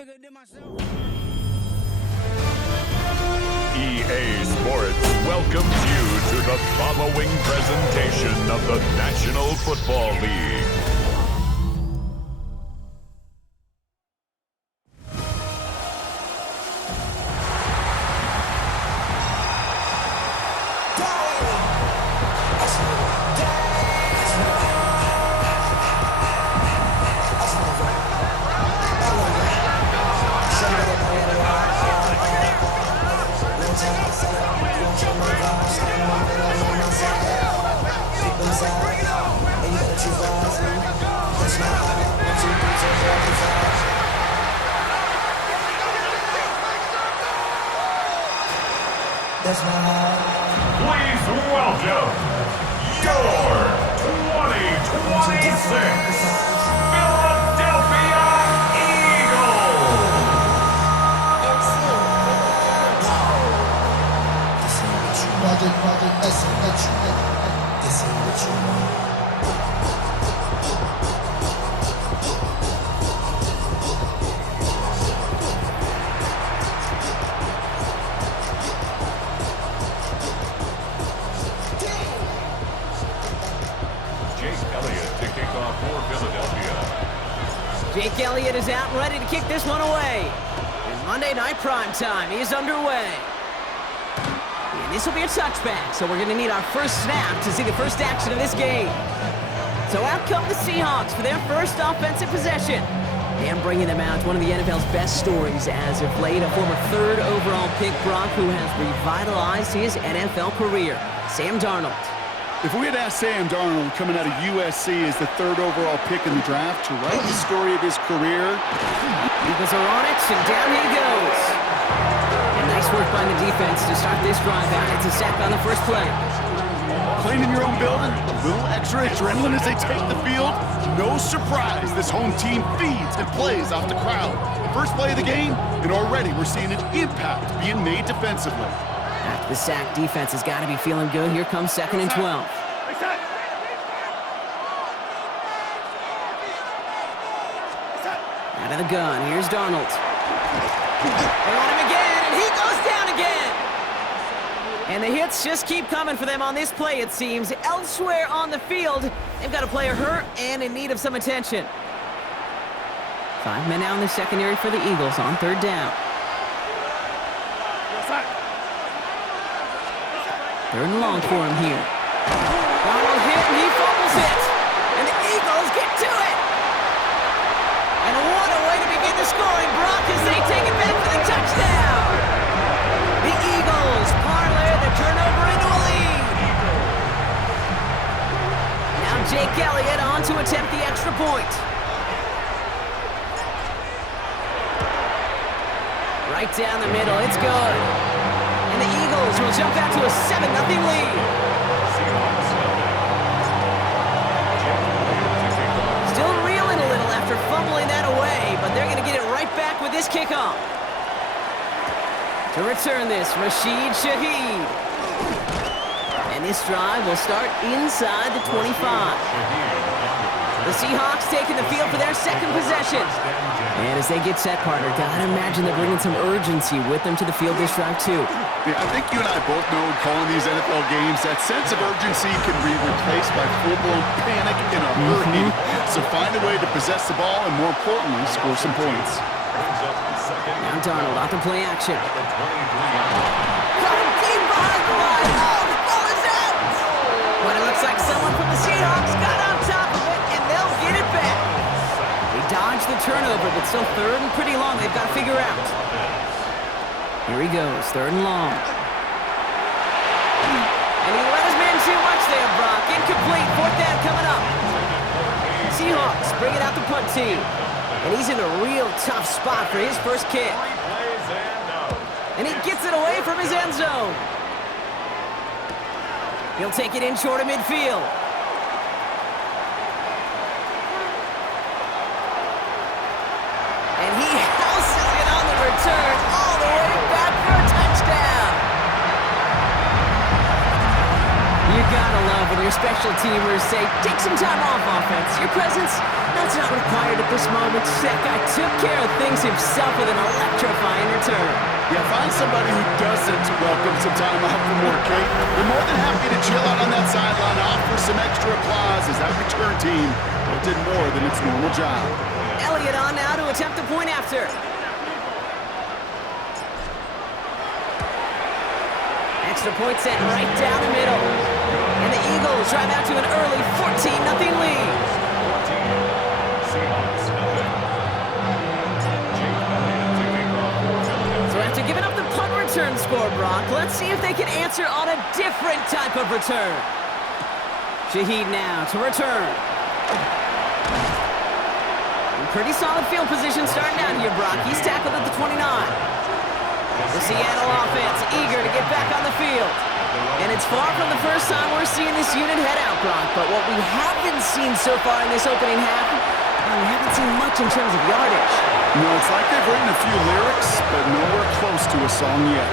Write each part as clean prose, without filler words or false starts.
EA Sports welcomes you to the following presentation of the National Football League. Please welcome your 2026 Philadelphia Eagles. Jake Elliott is out and ready to kick this one away. And Monday Night Prime Time is underway. And this will be a touchback, so we're going to need our first snap to see the first action of this game. So out come the Seahawks for their first offensive possession. And bringing them out, one of the NFL's best stories as of late, a former third overall pick, Brock, who has revitalized his NFL career, Sam Darnold. If we had asked Sam Darnold coming out of USC as the third overall pick in the draft to write the story of his career. Eagles are on it, and down he goes. And nice work by the defense to start this drive out. It's a sack on the first play. Playing in your own building, a little extra adrenaline as they take the field. No surprise, this home team feeds and plays off the crowd. First play of the game, and already we're seeing an impact being made defensively. After the sack, defense has got to be feeling good. Here comes 2nd and 12. Out of the gun, here's Darnold. They want him again, and he goes down again. And the hits just keep coming for them on this play, it seems. Elsewhere on the field, they've got a player hurt and in need of some attention. 5 men now in the secondary for the Eagles on 3rd down. 3rd and long for him here. Darnold hit, and he fumbles it. And the Eagles get to it. And what a way to begin the scoring, Brock, as they take it back for the touchdown. The Eagles parlay the turnover into a lead. Now Jake Elliott on to attempt the extra point. Right down the middle, it's good. And the Eagles will jump out to a 7-0 lead. Still reeling a little after fumbling that away, but they're going to get it right back with this kickoff. To return this, Rashid Shaheed. And this drive will start inside the 25. The Seahawks taking the field for their second possession. And as they get set, partner, gotta imagine they're bringing some urgency with them to the field this drive, too. Yeah, I think you and I both know calling these NFL games, that sense of urgency can be replaced by full-blown panic in a hurry. So find a way to possess the ball and, more importantly, score some points. Now Darnold off the play action. Coming deep behind the line. Oh, the ball is out! But it looks like someone from the Seahawks got on top of it, and they'll get it back. They dodged the turnover, but still 3rd and pretty long they've got to figure out. Here he goes, 3rd and long. And he let his man too much there, Brock. Incomplete, 4th down coming up. Seahawks bring it out the punt team. And he's in a real tough spot for his first kick. And he gets it away from his end zone. He'll take it in short of midfield. And he houses it on the return all the way back for a touchdown. You gotta love when your your special teamers say, take some time off, offense. Your presence, that's not required at this moment. That guy took care of things himself with an electrifying return. Yeah, find somebody who doesn't welcome some time off from work, Kate. They're more than happy to chill out on that sideline, offer some extra applause as that return team did more than its normal job. Elliott on now to attempt a point after. Extra point set right down the middle. And the Eagles drive out to an early 14-0 lead. So after giving up the punt return score, Brock, let's see if they can answer on a different type of return. Shaheed now to return. Pretty solid field position starting out here, Brock. He's tackled at the 29. The Seattle offense eager to get back on the field. And it's far from the first time we're seeing this unit head out, Brock. But what we haven't seen so far in this opening half, we haven't seen much in terms of yardage. No, it's like they've written a few lyrics, but nowhere close to a song yet.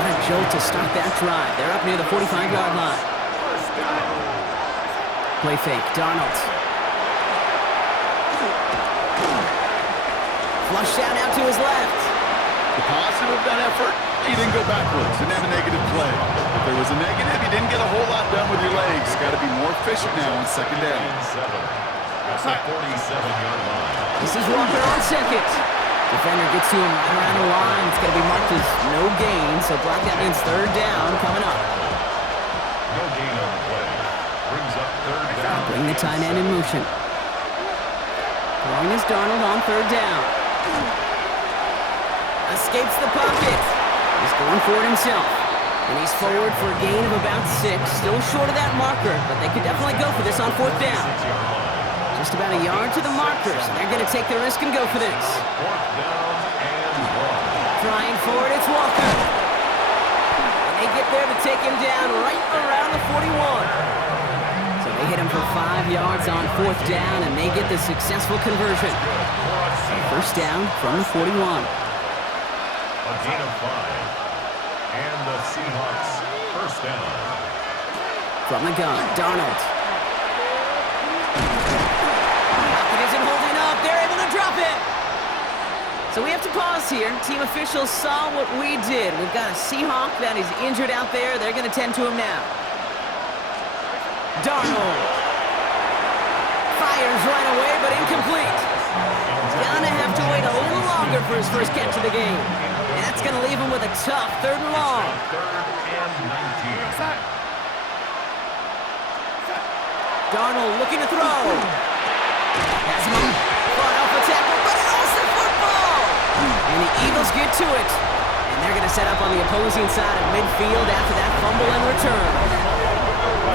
What a jolt to start that drive. They're up near the 45-yard line. Play fake, Darnold. Flushed out to his left. The positive of that effort, he didn't go backwards, didn't have a negative play. If there was a negative, he didn't get a whole lot done with your legs. Got to be more efficient now on second down. That's the 47-yard line. This is Walker on second. Defender gets to him right around the line. It's going to be marked as no gain, so Brock, that means third down coming up. No gain on the play. Brings up third down. Bring the tight end in motion. Throwing is Darnold on third down. Escapes the pocket. He's going for it himself. And he's forward for a gain of about 6. Still short of that marker, but they could definitely go for this on fourth down. Just about a yard to the marker, so they're going to take the risk and go for this. Fourth down and 1. Trying for it, it's Walker. And they get there to take him down right around the 41. So they hit him for 5 yards on fourth down, and they get the successful conversion. First down from the 41. A gain of 5. And the Seahawks first down. From the gun, Darnold. Pocket isn't holding up. They're able to drop it. So we have to pause here. Team officials saw what we did. We've got a Seahawk that is injured out there. They're going to tend to him now. Darnold. Fires right away, but incomplete. Gonna have to wait a little longer for his first catch of the game. And that's gonna leave him with a tough third and long. Third and 19. Darnold looking to throw. Has him fought off a tackle, but he lost the football. And the Eagles get to it. And they're gonna set up on the opposing side of midfield after that fumble and return.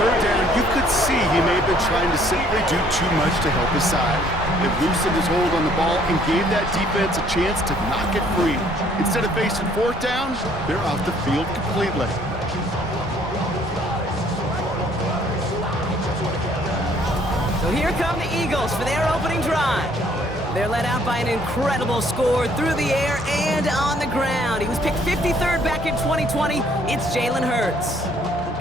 Third down, you could see he may have been trying to simply do too much to help his side. It loosened his hold on the ball and gave that defense a chance to knock it free. Instead of facing fourth down, they're off the field completely. So here come the Eagles for their opening drive. They're led out by an incredible score through the air and on the ground. He was picked 53rd back in 2020. It's Jalen Hurts.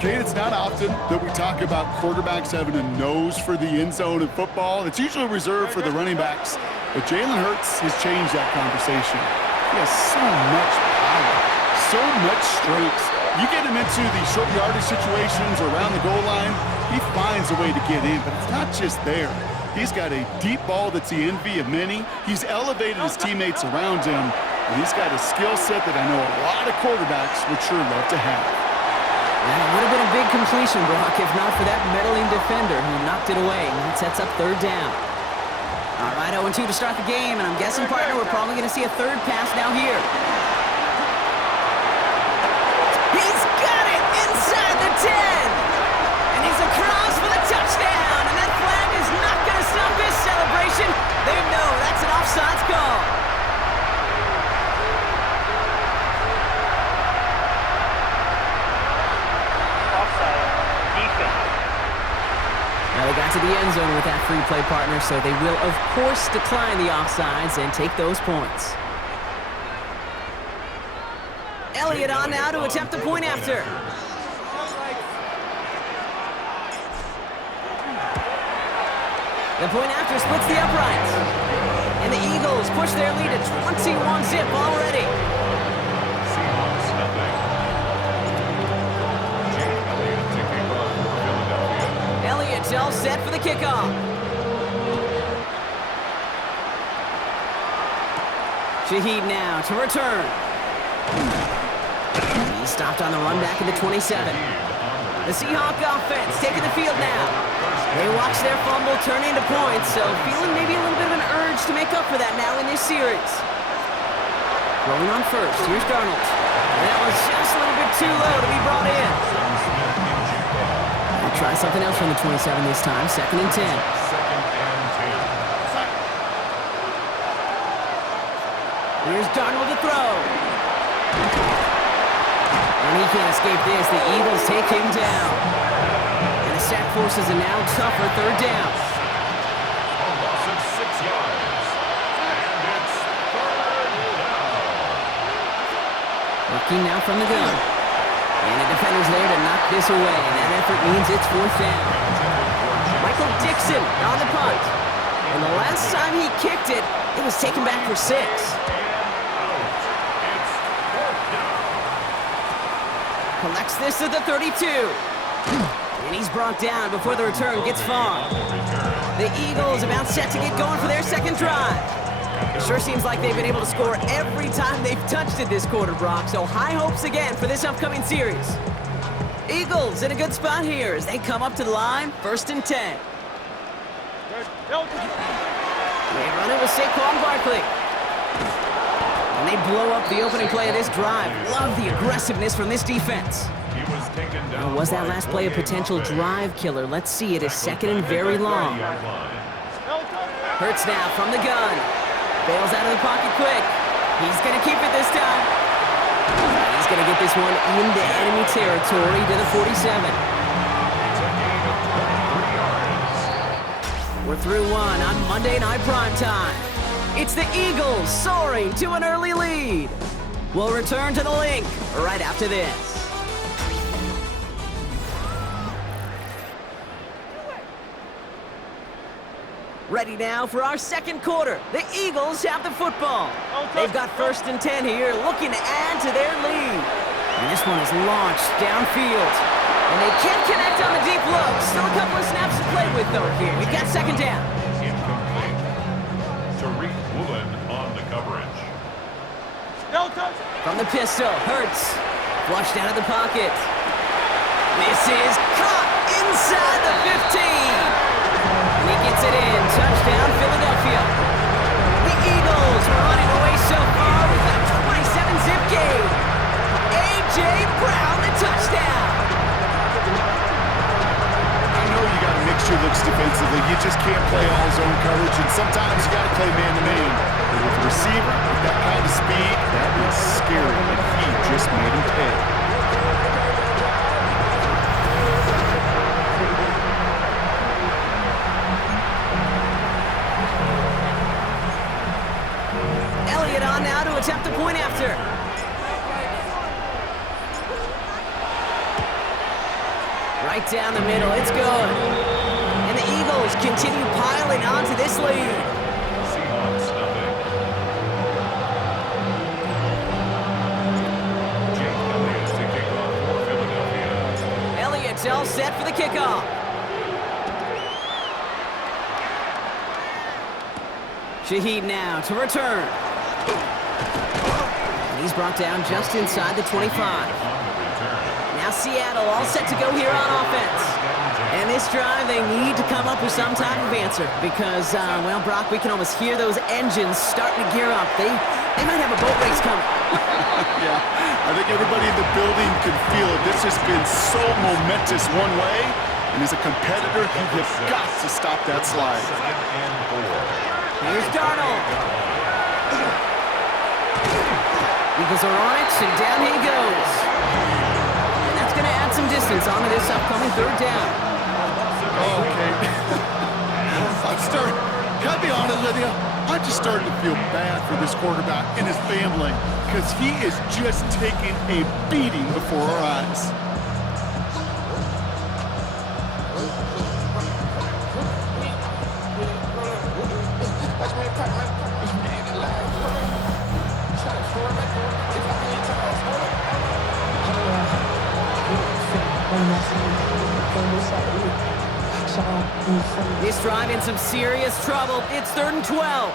Kate, it's not often that we talk about quarterbacks having a nose for the end zone in football. It's usually reserved for the running backs. But Jalen Hurts has changed that conversation. He has so much power, so much strength. You get him into these short yardage situations or around the goal line, he finds a way to get in, but it's not just there. He's got a deep ball that's the envy of many. He's elevated his teammates around him, and he's got a skill set that I know a lot of quarterbacks would sure love to have. Well, it would have been a big completion, Brock, if not for that meddling defender who knocked it away. And that sets up third down. All right, 0-2 to start the game, and I'm guessing, partner, we're probably going to see a third pass now here. He's got it inside the 10. And he's across for the touchdown. And that flag is not going to stop this celebration. They know that's an offsides call. Now they got to the end zone with that free play, partner, so they will, of course, decline the offsides and take those points. Elliott on now to attempt the point after. The point after splits the uprights. And the Eagles push their lead to 21-zip already. Seahawks nothing. Jake Elliott to kick off for Philadelphia. Elliott's all set for the kickoff. Shaheed now to return. He stopped on the run back into 27. The Seahawk offense taking the field now. They watch their fumble turn into points, so feeling maybe a little bit of an urge to make up for that now in this series. Rolling on first, here's Darnold. And that was just a little bit too low to be brought in. We'll try something else from the 27 this time, 2nd and 10. Here's Darnold to throw. And he can't escape this. The Eagles take him down. And the sack forces a now tougher 3rd down. A loss of 6 yards. And it's 3rd down. Working now from the gun. And the defender's there to knock this away. And that effort means it's 4th down. Michael Dixon on the punt. And the last time he kicked it, it was taken back for 6. Collects this at the 32. And he's brought down before the return gets far. The Eagles about set to get going for their 2nd drive. It sure seems like they've been able to score every time they've touched it this quarter, Brock. So high hopes again for this upcoming series. Eagles in a good spot here as they come up to the line, 1st and 10. They run it with Saquon Barkley. And they blow up the opening play of this drive. Love the aggressiveness from this defense. Now, was that last play a potential drive killer? Let's see. It is 2nd and very long. Hurts now from the gun. Bails out of the pocket quick. He's going to keep it this time. He's going to get this one into enemy territory to the 47. We're through one on Monday Night Primetime. It's the Eagles soaring to an early lead. We'll return to the link right after this. Ready now for our 2nd quarter. The Eagles have the football. They've got 1st and 10 here, looking to add to their lead. And this one is launched downfield. And they can't connect on the deep look. Still a couple of snaps to play with, though, here. We've got 2nd down. On the coverage. From the pistol, Hurts. Flushed out of the pocket. This is caught inside the 15. And he gets it in. Touchdown, Philadelphia. The Eagles are running away so far with a 27-zip game. A.J. Brown, the touchdown. I know you got to mix your looks defensively. You just can't play all zone coverage, and sometimes you got to play man-to-man. But with a receiver with that kind of speed, that is scary, and he just made him pay. Elliott on now to attempt the point after. Right down the middle, it's good. And the Eagles continue piling onto this lead. Seahawks nothing. Jake Elliott to kick off for Philadelphia. Elliott's all set for the kickoff. Shaheed now to return. And he's brought down just inside the 25. Now Seattle all set to go here on offense. And this drive, they need to come up with some type of answer because, well, Brock, we can almost hear those engines starting to gear up. They might have a boat race coming. Yeah, I think everybody in the building can feel it. This has been so momentous one way, and as a competitor, you have got to stop that slide. Here's Darnold. Eagles are on it, and down he goes. And that's going to add some distance onto this upcoming 3rd down. Okay. Can I be honest with you? I'm just starting to feel bad for this quarterback and his family because he is just taking a beating before our eyes. This drive in some serious trouble. It's 3rd and 12.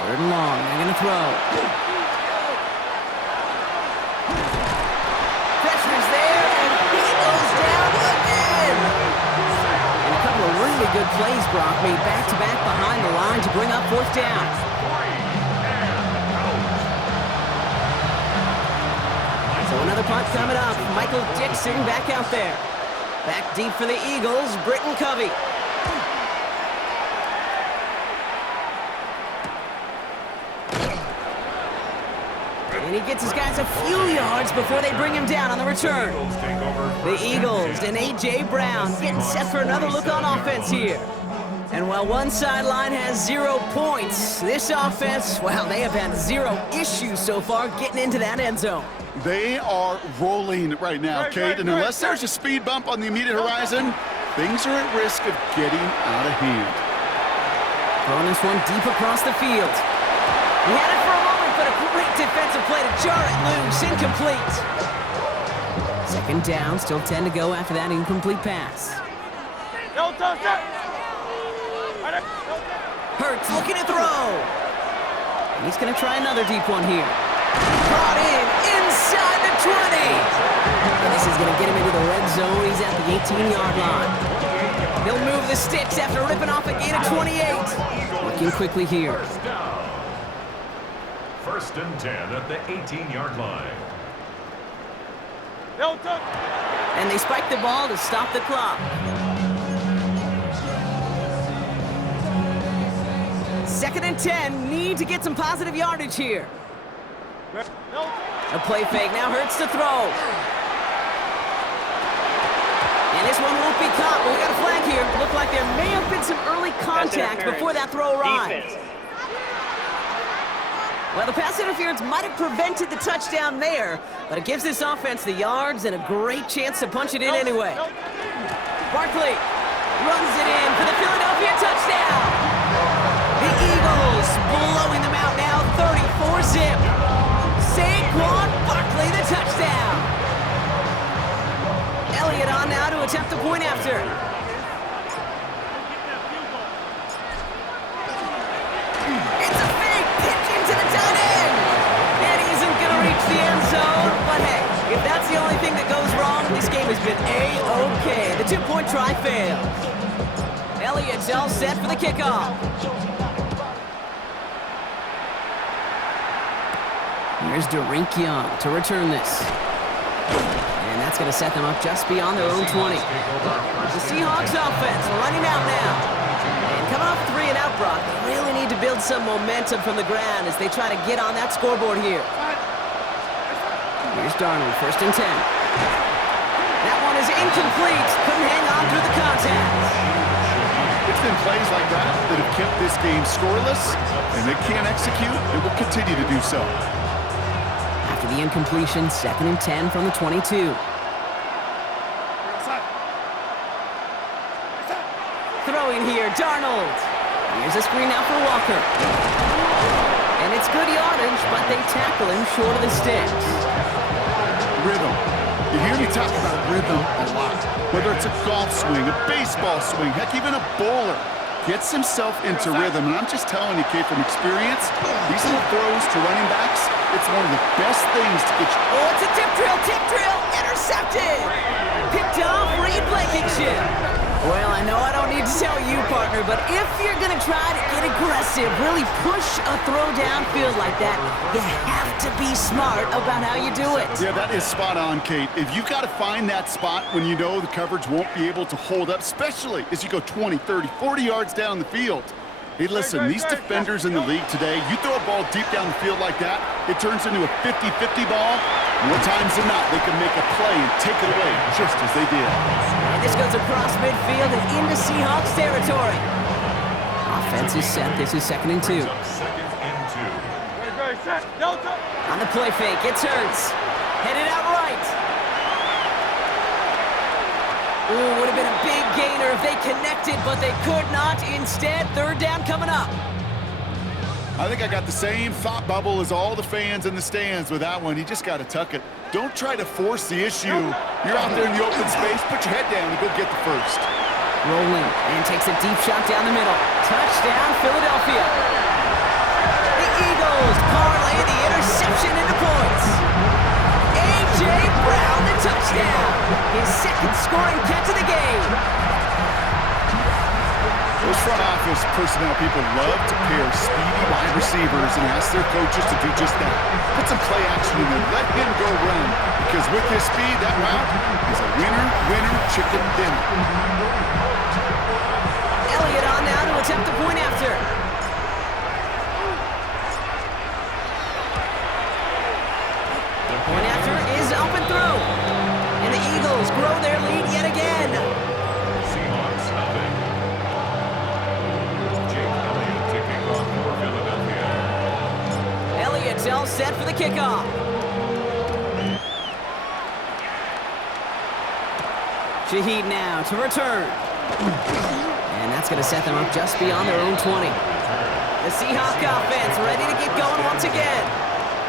Third and long. They're going to throw. Pressure's there, and he goes down again. And a couple of really good plays, Brock, made back-to-back behind the line to bring up 4th down. So another punt coming up. Michael Dixon back out there. Back deep for the Eagles, Britton Covey. And he gets his guys a few yards before they bring him down on the return. The Eagles and A.J. Brown getting set for another look on offense here. And while one sideline has 0 points, this offense, well, they have had 0 issues so far getting into that end zone. They are rolling right now, Kate, and unless there's a speed bump on the immediate horizon, things are at risk of getting out of hand. Throwing this one deep across the field. He had it for a moment, but a great defensive play to jar it loose. Incomplete. 2nd down, still 10 to go after that incomplete pass. Hurts looking to throw. And he's going to try another deep one here. Brought in inside the 20. And this is going to get him into the red zone. He's at the 18-yard line. He'll move the sticks after ripping off a gain of 28. Working quickly here. 1st and 10 at the 18-yard line. And they spike the ball to stop the clock. 2nd and 10, need to get some positive yardage here. A play fake, now Hurts to throw. And this one won't be caught, but we got a flag here. Looked like there may have been some early contact before that throw arrived. Well, the pass interference might have prevented the touchdown there, but it gives this offense the yards and a great chance to punch it in anyway. Barkley runs it in for the Philadelphia touchdown. The Eagles blowing them out now, 34-zip. Saquon Barkley, the touchdown. Elliott on now to attempt the point after. It's a fake pitch into the tight end. And he isn't going to reach the end zone. But hey, if that's the only thing that goes wrong, this game has been A-OK. The 2-point try failed. Elliott's all set for the kickoff. Here's Derink Young to return this. And that's going to set them up just beyond their own 20. The Seahawks offense running out now. And coming off 3 and out, Brock, they really need to build some momentum from the ground as they try to get on that scoreboard here. Here's Darnold, 1st and 10. That one is incomplete. Couldn't hang on through the contact. It's been plays like that that have kept this game scoreless, and they can't execute. It will continue to do so. After the incompletion, 2nd and 10 from the 22. Throwing here, Darnold. Here's a screen now for Walker. And it's good yardage, but they tackle him short of the sticks. Rhythm. You hear me talk about rhythm a lot. Whether it's a golf swing, a baseball swing, heck, even a bowler gets himself into rhythm. And I'm just telling you, Kate, from experience, these little throws to running backs, it's one of the best things to get you. Oh, it's a tip drill, intercepted. Picked off, Reed Blankenship. Well, I know I don't need to tell you, partner, but if you're going to try to get aggressive, really push a throw downfield like that, you have to be smart about how you do it. Yeah, that is spot on, Kate. If you've got to find that spot when you know the coverage won't be able to hold up, especially as you go 20, 30, 40 yards down the field. Hey, listen, these defenders in the league today, you throw a ball deep down the field like that, it turns into a 50-50 ball. More times than not, they can make a play and take it away, just as they did. And this goes across midfield and into Seahawks territory. Offense is set. This is 2nd and 2. On the play fake, it's Hurts. Headed out right. Ooh, would have been a big gainer if they connected, but they could not. Instead, 3rd down coming up. I think I got the same thought bubble as all the fans in the stands with that one. You just got to tuck it. Don't try to force the issue. You're out there in the open space. Put your head down and go get the first. Rolling and takes a deep shot down the middle. Touchdown, Philadelphia. The Eagles parlay the interception into points. A.J. Brown, the touchdown. His second scoring catch of the game. Those front office personnel people love to pair speedy wide receivers and ask their coaches to do just that. Put some play action in there. Let him go run. Because with his speed, that route is a winner, chicken dinner. Elliott on now to attempt the point after. The point after is up and through. And the Eagles grow their lead yet again. Seahawks nothing. Jake Elliott taking off for Philadelphia. Elliott's all set for the kickoff. Shaheed now to return. And that's going to set them up just beyond their own 20. The Seahawk offense ready to get going once again.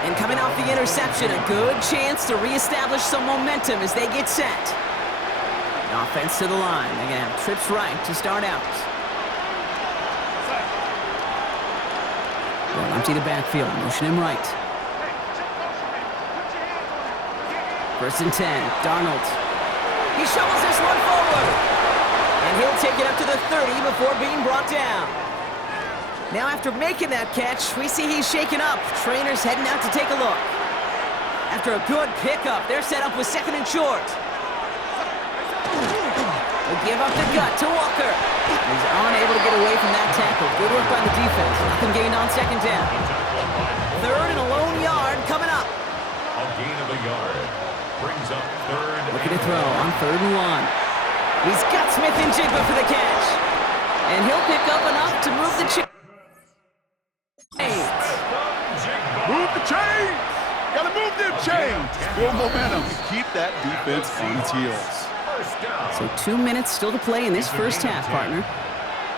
And coming off the interception, a good chance to reestablish some momentum as they get set. Offense to the line. They're going to have trips right to start out. They'll empty the backfield, motion him right. First and 10, Darnold. He shovels this one forward. And he'll take it up to the 30 before being brought down. Now after making that catch, we see he's shaken up. Trainers heading out to take a look. After a good pickup, they're set up with second and short. They'll give up the gut to Walker. He's unable to get away from that tackle. Good work by the defense. Nothing gained on second down. Third and a lone yard coming up. A gain of a yard. Brings up third. Looking to throw on 3rd and 1. He's got Smith and Jigba for the catch. And he'll pick up enough to move the chains. Move the chains! Gotta move them chains! Build momentum. Keep that defense on its heels. So 2 minutes still to play in this first half, partner.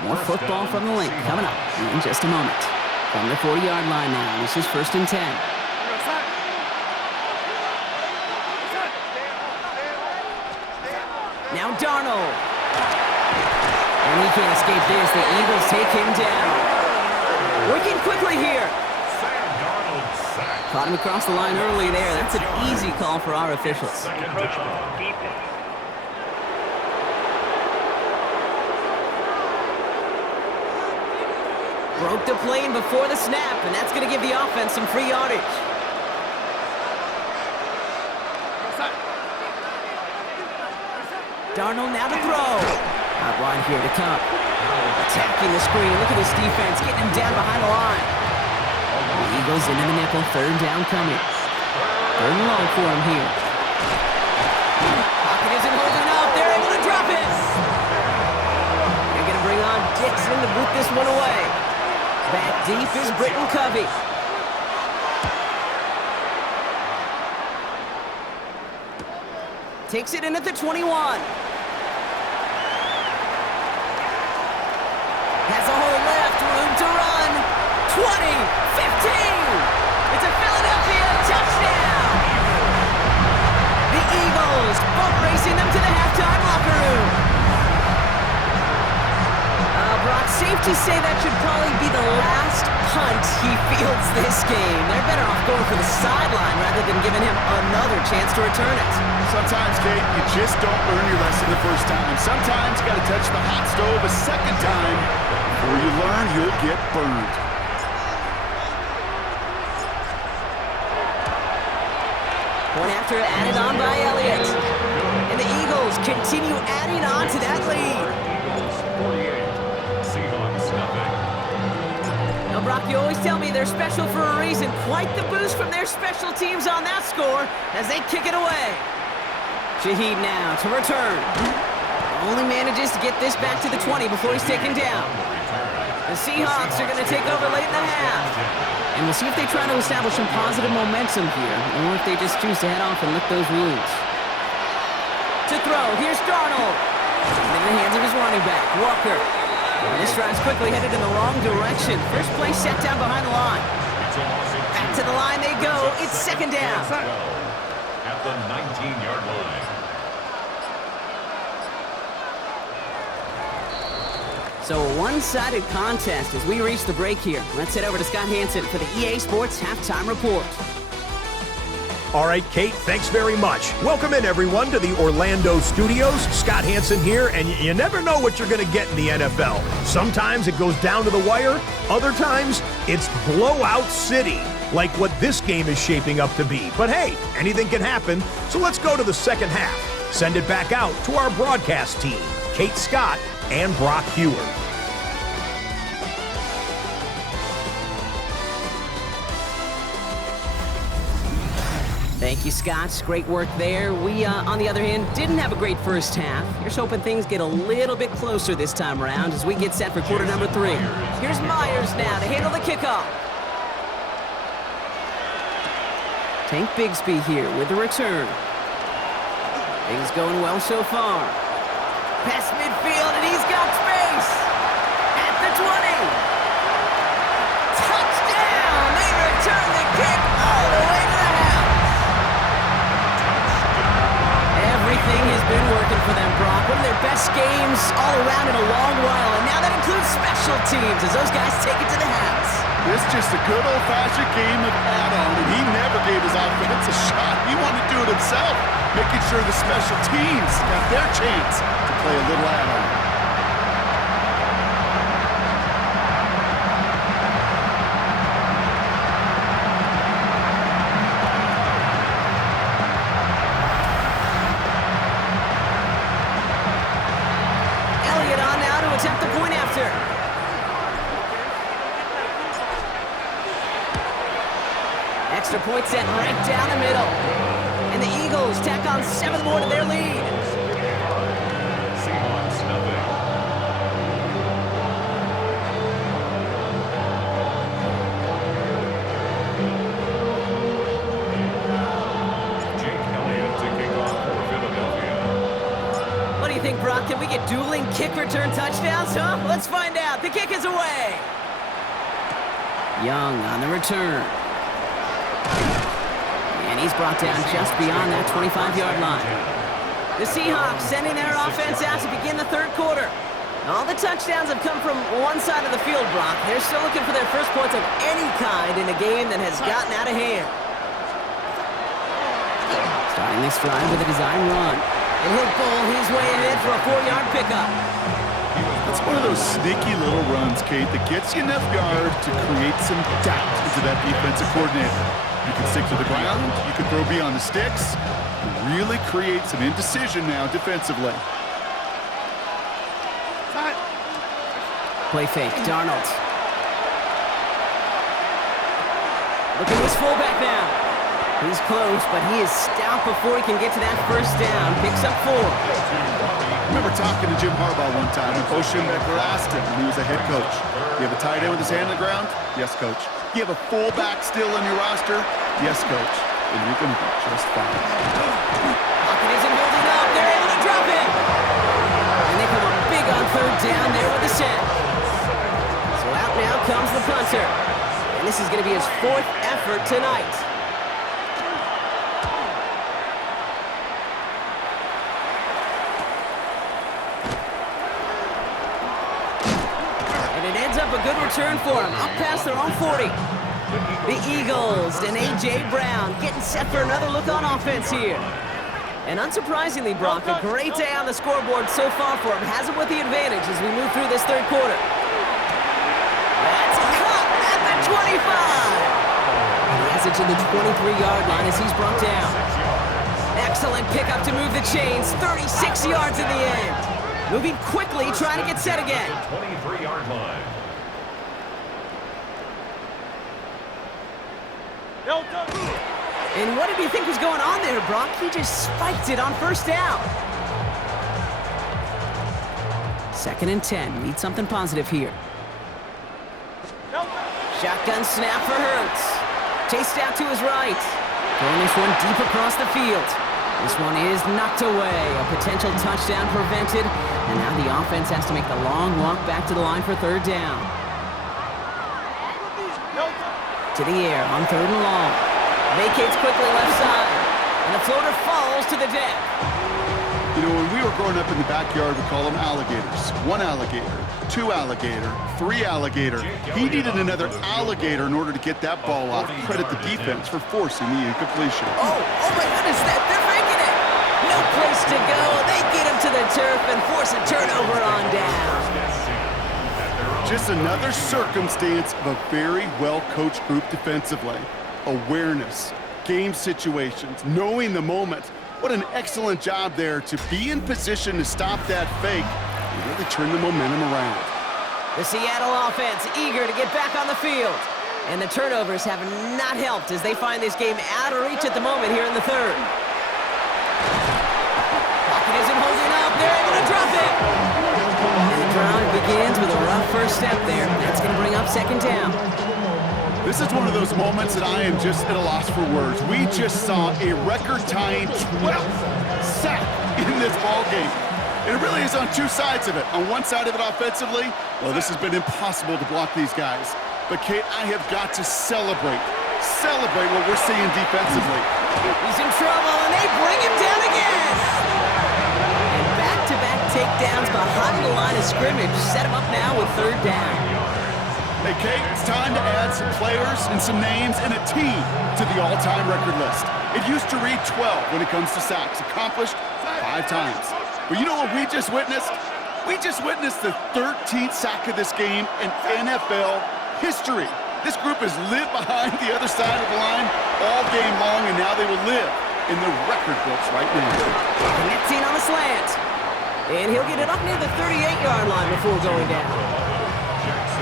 More football from the link coming up in just a moment. From the 40-yard line now, this is 1st and 10. Now Darnold. And he can't escape this. The Eagles take him down. Working quickly here. Caught him across the line early there. That's an easy call for our officials. Broke the plane before the snap, and that's going to give the offense some free yardage. Darnold now to throw. Out wide here to Cup. Attacking the screen. Look at this defense getting him down behind the line. The Eagles into the nickel. 3rd down coming. 3rd and long for him here. Pocket isn't holding up. They're able to drop it. They're going to bring on Dixon to boot this one away. Back deep is Britton Covey. Takes it in at the 21. Has a hole left, room to run. 20, 15. It's a Philadelphia touchdown. The Eagles boat racing them to the halftime locker room. Brock, safe to say that should probably be the last punt he fields this game. They're better off going for the sideline rather than giving him another chance to return it. Sometimes, Kate, you just don't learn your lesson the first time. Sometimes you got to touch the hot stove a second time before you learn you'll get burned. Point after added on by Elliott. And the Eagles continue adding on to that lead. Now, Brock, you always tell me they're special for a reason. Quite the boost from their special teams on that score as they kick it away. Shaheed now to return. Only manages to get this back to the 20 before he's taken down. The Seahawks are going to take over late in the half. And we'll see if they try to establish some positive momentum here, or if they just choose to head off and lick those wounds. To throw, here's Darnold. In the hands of his running back, Walker. And this drive's quickly headed in the wrong direction. First play set down behind the line. Back to the line they go. It's second down. At the 19-yard line. So a one-sided contest as we reach the break here. Let's head over to Scott Hansen for the EA Sports Halftime Report. All right, Kate, thanks very much. Welcome in, everyone, to the Orlando studios. Scott Hansen here, and you never know what you're going to get in the NFL. Sometimes it goes down to the wire. Other times, it's blowout city, like what this game is shaping up to be. But hey, anything can happen, so let's go to the second half. Send it back out to our broadcast team, Kate Scott and Brock Hewer. Thank you, Scott. Great work there. We, on the other hand, didn't have a great first half. Here's hoping things get a little bit closer this time around as we get set for quarter number 3. Here's Myers now to handle the kickoff. Tank Bigsby here with the return. Things going well so far. Past midfield, and he's got space. At the 20. Touchdown! They return the kick all the way to the house. Everything has been working for them, Brock. One of their best games all around in a long while, and now that includes special teams as those guys take it to the house. This just a good old-fashioned game of add-on, and he never gave his offense a shot. He wanted to do it himself, making sure the special teams got their chance to play a little add-on. Elliott on now to attempt the point after. Extra point set right down the middle. And the Eagles tack on 7 more to their lead. Seahawks, nothing. Jake Elliott to kick off for Philadelphia. What do you think, Brock? Can we get dueling kick return touchdowns, huh? Let's find out. The kick is away. Young on the return. And he's brought down just beyond that 25-yard line. The Seahawks sending their offense out to begin the third quarter. All the touchdowns have come from one side of the field, Brock. They're still looking for their first points of any kind in a game that has gotten out of hand. Starting this drive with a design run. And he'll bowl his way ahead for a 4-yard pickup. It's one of those sneaky little runs, Kate, that gets you enough yards to create some doubt into that defensive coordinator. You can stick to the ground, you can throw beyond the sticks, really create some indecision now defensively. Play fake, Darnold. Look at this fullback now. He's close, but he is stout before he can get to that first down. Picks up 4. I remember talking to Jim Harbaugh one time, and Bo Schembechler asked him when he was a head coach, you have a tight end with his hand on the ground? Yes, coach. You have a fullback still on your roster? Yes, coach. And you're going to be just fine. Pocket isn't holding up. They're able to drop him. And they come up big on third down there with the sack. So out now comes the punter. And this is going to be his 4th effort tonight. A good return for him, up past their own 40. The Eagles and A.J. Brown getting set for another look on offense here. And unsurprisingly, Brock, a great day on the scoreboard so far for him. Has him with the advantage as we move through this third quarter. That's caught at the 25. And he has it to the 23-yard line as he's brought down. Excellent pickup to move the chains, 36 yards in the end. Moving quickly, trying to get set again. 23-yard line. And what did you think was going on there, Brock? He just spiked it on first down. 2nd and 10. Need something positive here. Shotgun snap for Hurts. Chased out to his right. Throwing this one deep across the field. This one is knocked away. A potential touchdown prevented. And now the offense has to make the long walk back to the line for third down. To the air on third and long. Vacates quickly left side. And the floater falls to the deck. You know, when we were growing up in the backyard, we call them alligators. 1 alligator, 2 alligator, 3 alligator. He needed another alligator in order to get that ball off. Credit the defense for forcing the incompletion. Oh my goodness, they're making it. No place to go. They get him to the turf and force a turnover on down. Just another circumstance of a very well-coached group defensively. Awareness, game situations, knowing the moment. What an excellent job there to be in position to stop that fake and really turn the momentum around. The Seattle offense eager to get back on the field. And the turnovers have not helped as they find this game out of reach at the moment here in the third. Pocket isn't holding up. They're able to drop it. And the drive begins with a rough first step there. That's going to bring up second down. This is one of those moments that I am just at a loss for words. We just saw a record-tying 12th sack in this ball game. And it really is on two sides of it. On one side of it offensively, well, this has been impossible to block these guys. But, Kate, I have got to celebrate what we're seeing defensively. He's in trouble, and they bring him down again. And back-to-back takedowns behind the line of scrimmage set him up now with third down. Hey, Kate, it's time to add some players and some names and a team to the all-time record list. It used to read 12 when it comes to sacks, accomplished 5 times. But you know what we just witnessed? We just witnessed the 13th sack of this game in NFL history. This group has lived behind the other side of the line all game long, and now they will live in the record books right now. Connecting on the slant. And he'll get it up near the 38-yard line before going down.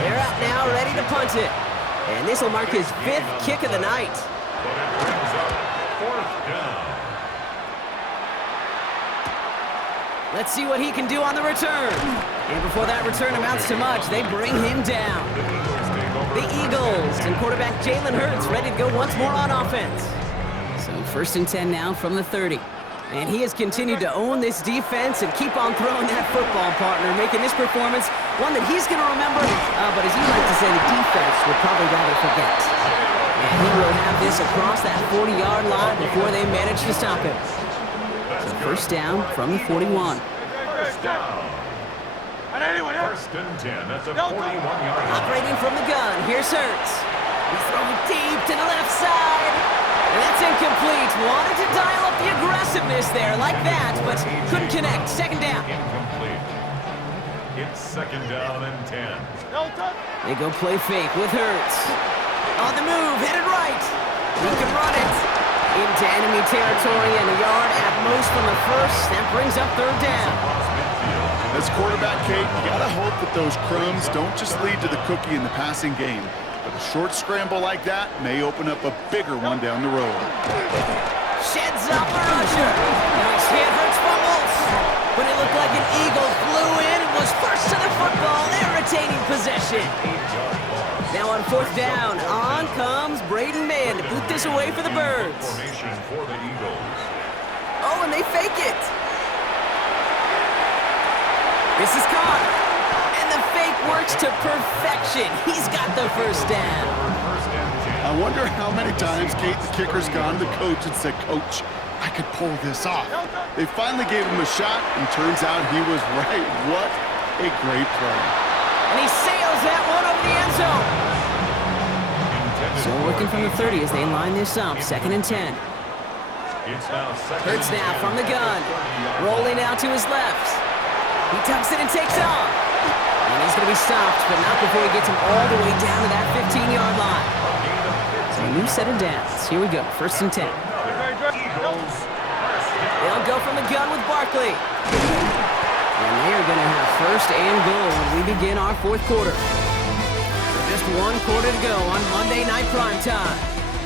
They're out now, ready to punt it. And this will mark his 5th kick of the night. Let's see what he can do on the return. And before that return amounts to much, they bring him down. The Eagles and quarterback Jalen Hurts ready to go once more on offense. So 1st and 10 now from the 30. And he has continued to own this defense and keep on throwing that football, partner, making this performance one that he's going to remember, but as you like to say, the defense would probably rather forget. And he will have this across that 40-yard line before they manage to stop him. So 1st down from the 41. First and 10 at the 41-yard line. Operating from the gun, here's Hurts. He's throwing deep to the left side. And that's incomplete. Wanted to dial up the aggressiveness there like that, but couldn't connect. 2nd down. Incomplete. It's 2nd down and 10. They go play fake with Hurts. On the move, headed right. He can run it into enemy territory and a yard at most from the first. That brings up 3rd down. As quarterback, Kate, you got to hope that those crumbs don't just lead to the cookie in the passing game. But a short scramble like that may open up a bigger one down the road. Sheds off the rusher. Nice hit, Hurts fumbles. But it looked like an Eagle flew in and was first to the football. They're retaining possession. Now on 4th down, on comes Braden Mann to boot this away for the Birds. Formation for the Eagles. Oh, and they fake it. This is caught. And the fake works to perfection. He's got the 1st down. I wonder how many times, Kate, the kicker's gone to the coach and said, "Coach, I could pull this off." They finally gave him a shot, and turns out he was right. What a great play. And he sails that one over the end zone. So working from the 30 as they line this up. 2nd and 10. Hurts now from the gun. Rolling out to his left. He tucks it and takes off. And he's going to be stopped, but not before he gets him all the way down to that 15-yard line. So a new set of downs. Here we go. 1st and 10. They'll go from the gun with Barkley. And they are going to have 1st and goal when we begin our 4th quarter. Just 1 quarter to go on Monday Night Primetime.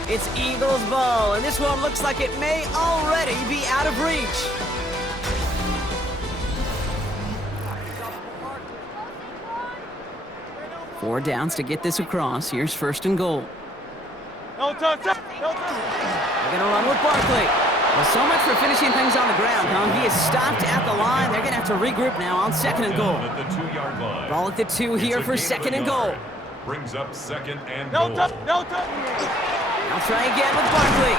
It's Eagles ball, and this one looks like it may already be out of reach. Four downs to get this across. Here's 1st and goal. They're going to run with Barkley. Well, so much for finishing things on the ground, huh? He is stopped at the line. They're going to have to regroup now on second and goal. At the 2-yard line. Ball at the 2 here for second and goal. Brings up second and goal. I'll try again with Barkley.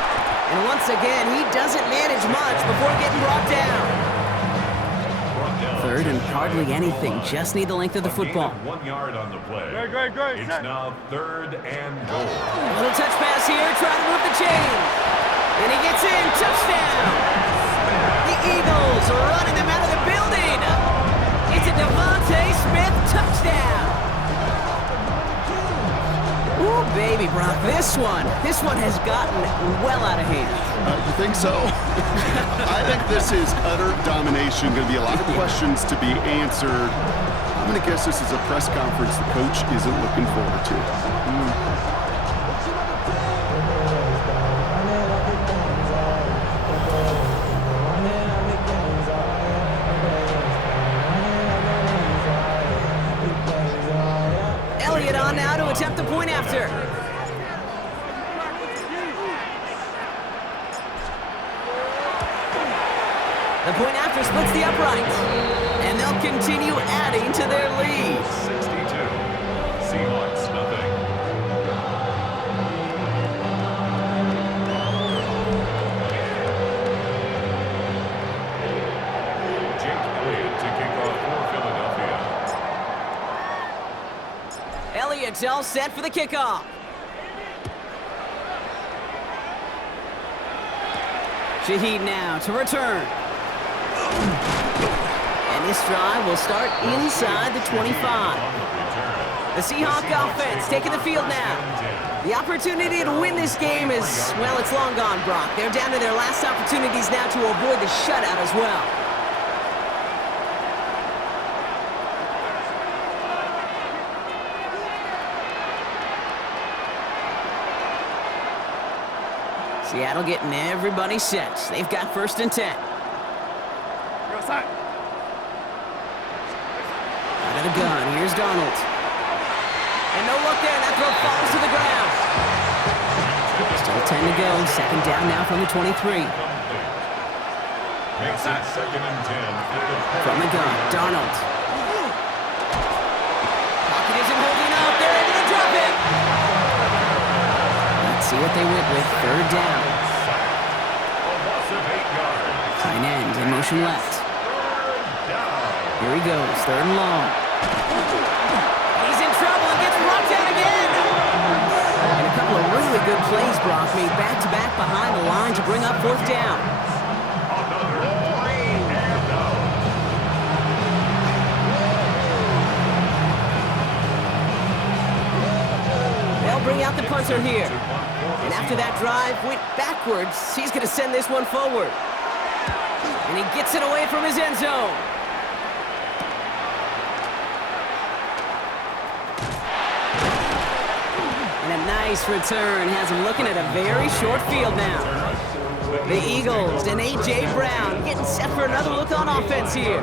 And once again, he doesn't manage much before getting brought down. Third and hardly anything. Just need the length of the football. 1 yard on the play. Great. It's now third and goal. A little touch pass here, trying to move the chains. And he gets in. Touchdown. The Eagles are running them out of the building. It's a Devontae Smith touchdown. Ooh, baby, Brock, this one has gotten well out of hand. You think so? I think this is utter domination. Going to be a lot of questions to be answered. I'm going to guess this is a press conference the coach isn't looking forward to. Elliott on now to attempt the point after. The point after splits the uprights, and they'll continue adding to their lead. 62. Seahawks, nothing. Jake Elliott to kick off for Philadelphia. Elliott's all set for the kickoff. Shaheed now to return. And this drive will start inside the 25. The Seahawk offense taking the field now. The opportunity to win this game is, well, it's long gone, Brock. They're down to their last opportunities now to avoid the shutout as well. Seattle getting everybody set. They've got first and 10. Out of the gun, here's Donald. And no look there, that throw falls to the ground. Still 10 to go, second down now from the 23. Makes it second and 10. From the gun, Donald. Pocket isn't holding up, they're able to drop it. Let's see what they went with, third down. Tight end in motion left. Here he goes, third and long. He's in trouble and gets brought down again. And a couple of really good plays, Brock, made back-to-back behind the line to bring up fourth down. They'll bring out the punter here. And after that drive went backwards, he's going to send this one forward. And he gets it away from his end zone. And a nice return has him looking at a very short field now. The Eagles and A.J. Brown getting set for another look on offense here.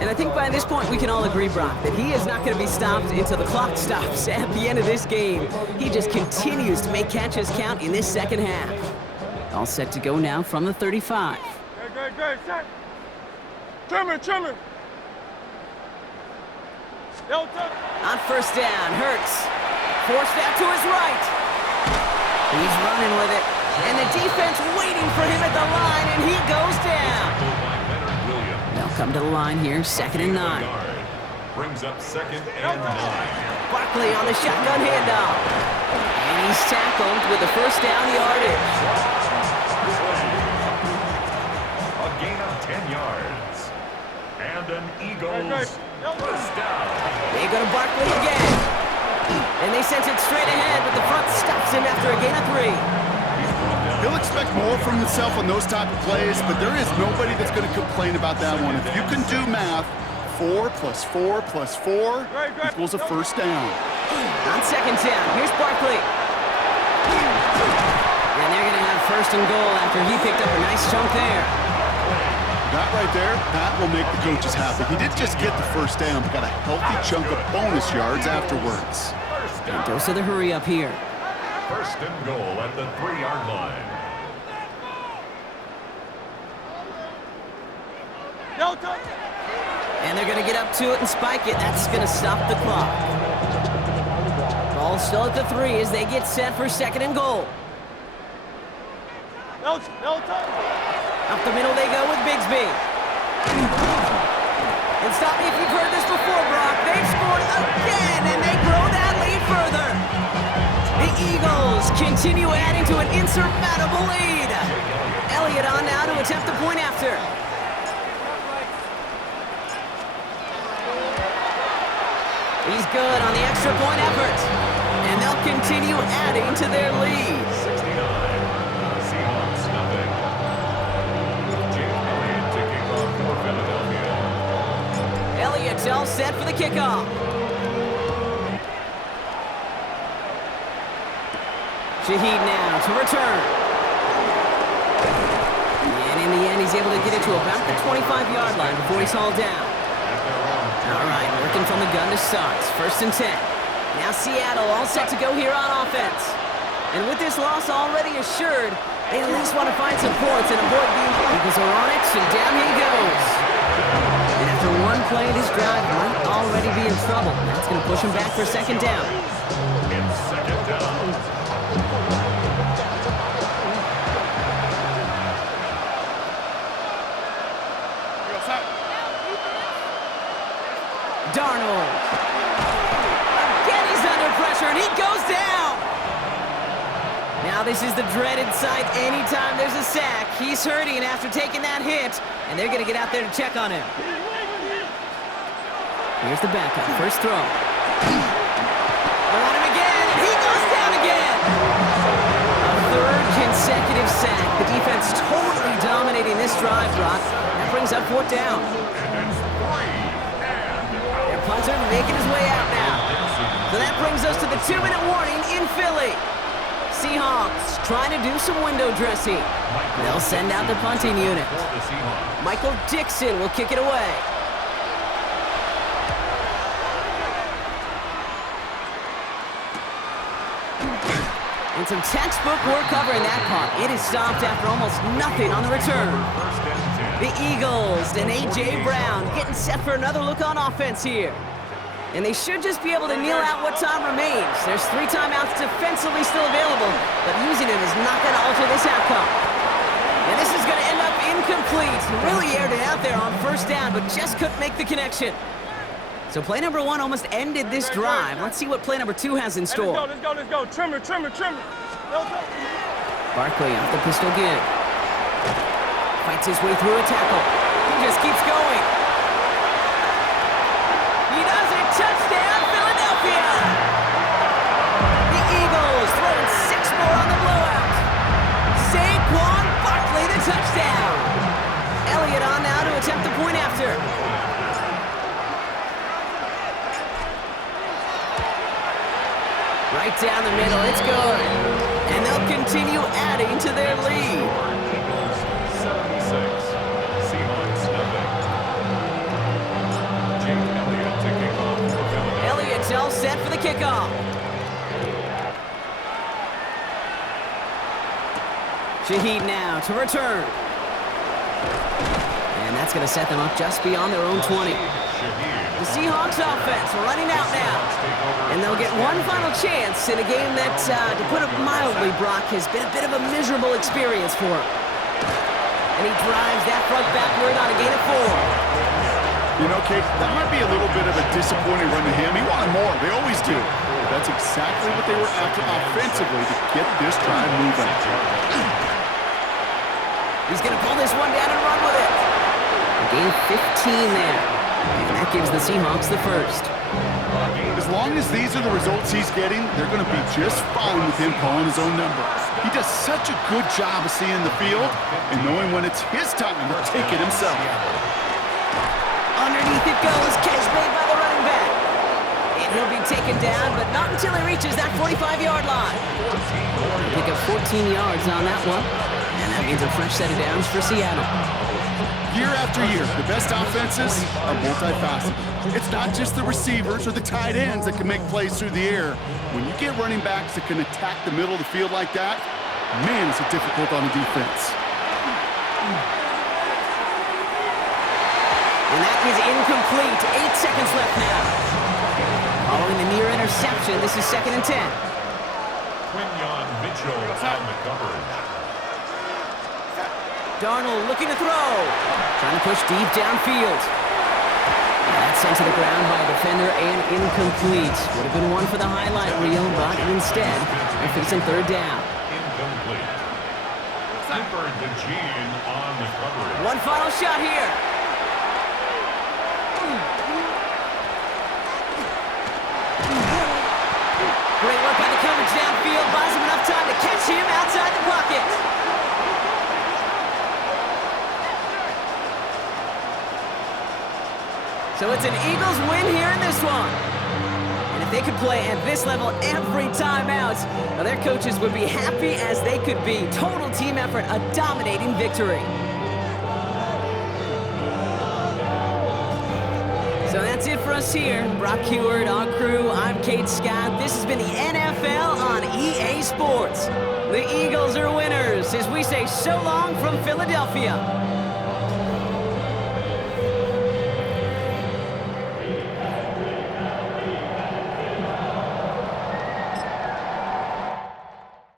And I think by this point we can all agree, Brock, that he is not going to be stopped until the clock stops at the end of this game. He just continues to make catches count in this second half. All set to go now from the 35. Great, set. Trimmer. On first down, Hurts. Forced out to his right. He's running with it. And the defense waiting for him at the line, and he goes down. They'll come to the line here, second and 9. Brings up second and 9. Barkley on the shotgun handoff. And he's tackled with the first down yardage. A gain of 10 yards. And an Eagles first down. They go to Barkley again. And they sent it straight ahead, but the front stops him after a gain of 3. He'll expect more from himself on those type of plays, but there is nobody that's going to complain about that one. If you can do math, 4 + 4 + 4 equals a first down. On second down, here's Barkley. And they're going to have first and goal after he picked up a nice chunk there. That right there, that will make the coaches happy. He didn't just get the first down, but got a healthy chunk of bonus yards afterwards. And dose of the hurry up here. First and goal at the 3-yard line. Delta. And they're going to get up to it and spike it. That's going to stop the clock. Ball still at the 3 as they get set for 2nd and goal. Delta. Up the middle they go with Bigsby. And stop me if you've heard this before, Brock. They've scored again, and they grow that lead further. The Eagles continue adding to an insurmountable lead. Elliott on now to attempt the point after. He's good on the extra point effort. And they'll continue adding to their lead. 69. Seahawks, nothing. Jake Elliott to kick off for Philadelphia. Elliott's all set for the kickoff. Shaheed now to return. And in the end, he's able to get it to about the 25-yard line before he's hauled down. All right, working from the gun to start. 1st and 10. Now Seattle all set to go here on offense. And with this loss already assured, they at least want to find some points and avoid being because they're on it, and down he goes. And after one play, this drive might already be in trouble. That's going to push him back for 2nd down. It's 2nd down. Darnold. Again, he's under pressure, and he goes down. Now this is the dreaded sight anytime there's a sack. He's hurting after taking that hit, and they're going to get out there to check on him. Here's the backup. First throw. They're on him again, and he goes down again. A 3rd consecutive sack. The defense totally dominating this drive, Brock. That brings up 4th down. Punter making his way out now. So that brings us to the 2-minute warning in Philly. Seahawks trying to do some window dressing. They'll send out the punting unit. Michael Dixon will kick it away. And some textbook work covering that punt. It is stopped after almost nothing on the return. The Eagles and A.J. Brown getting set for another look on offense here. And they should just be able to kneel out what time remains. There's 3 timeouts defensively still available, but using it is not going to alter this outcome. And this is going to end up incomplete. Really aired it out there on 1st down, but just couldn't make the connection. So play number 1 almost ended this drive. Let's see what play number 2 has in store. Let's go. Trimmer. Barkley off the pistol give. Fights his way through a tackle. He just keeps going. He does it. Touchdown, Philadelphia! The Eagles throwing 6 more on the blowout. Saquon Barkley the touchdown. Elliott on now to attempt the point after. Right down the middle. It's good. And they'll continue adding to their lead. 76. Seahawks, nothing. Jake Elliott to kick off for Philadelphia. Elliott's all set for the kickoff. Shaheed now to return. And that's going to set them up just beyond their own 20. The Seahawks offense running out now. And they'll get one final chance in a game that, to put it mildly, Brock, has been a bit of a miserable experience for him. And he drives that front backward on a gain of 4. You know, Kate, that might be a little bit of a disappointing run to him. He wanted more. They always do. But that's exactly what they were after offensively to get this drive moving. He's going to pull this one down and run with it. A gain of 15 there. And that gives the Seahawks the first. As long as these are the results he's getting, they're going to be just fine with him calling his own number. He does such a good job of seeing the field and knowing when it's his time to take it himself. Underneath it goes, catch made by the running back. And he'll be taken down, but not until he reaches that 45-yard line. Pick up 14 yards on that one. And that means a fresh set of downs for Seattle. Year after year, the best offenses are multifaceted. It's not just the receivers or the tight ends that can make plays through the air. When you get running backs that can attack the middle of the field like that, man, is it difficult on the defense. And that is incomplete. 8 seconds left now. Following the near interception, this is 2nd and 10. Quinyon Mitchell on the coverage. Darnold looking to throw. Trying to push deep downfield. That's sent to the ground by a defender and incomplete. Would have been one for the highlight reel, but instead, they're facing 3rd down. Incomplete. Clifford DeGene on the coverage. One final shot here. Great work by the coverage downfield. Buys him enough time to catch him outside the pocket. So it's an Eagles win here in this one. And if they could play at this level every time out, well, their coaches would be happy as they could be. Total team effort, a dominating victory. So that's it for us here. Brock Heward, our crew, I'm Kate Scott. This has been the NFL on EA Sports. The Eagles are winners as we say so long from Philadelphia.